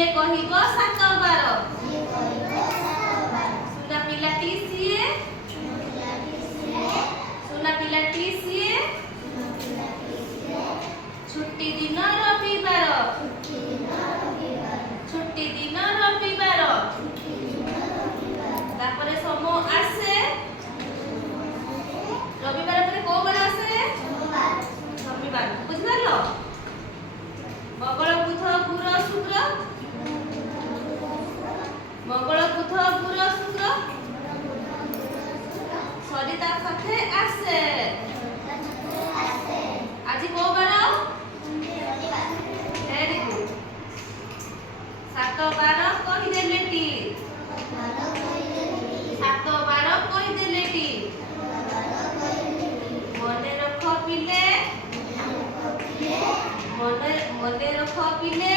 ଯିଏ କହିବ 7 ବାର ସୁନା ପିଲାଟି ସିଏ ସୁନା ପିଲାଟି ସିଏ ଛୁଟି ଦିନ ରବିବାର ଛୁଟି ଦିନ ରବିବାର ତାପରେ ସମ ଆସେ ରବିବାର ପରେ କୋଉ ବାର ଆସେ ଶନିବାର ବୁଝିପାରିଲ ମଙ୍ଗଳ ବୁଧ ଗୁର ଶୁକ୍ର ମଙ୍ଗଳ ବୁଧ ଗୁର ଶୁକ୍ର ସରିତା ସାথে আসে আজি কোন বার ভেরি গুড 7 বার কই দেলেটি 7 বার কই দেলেটি মনে রাখ পিলে মনে রাখ পিলে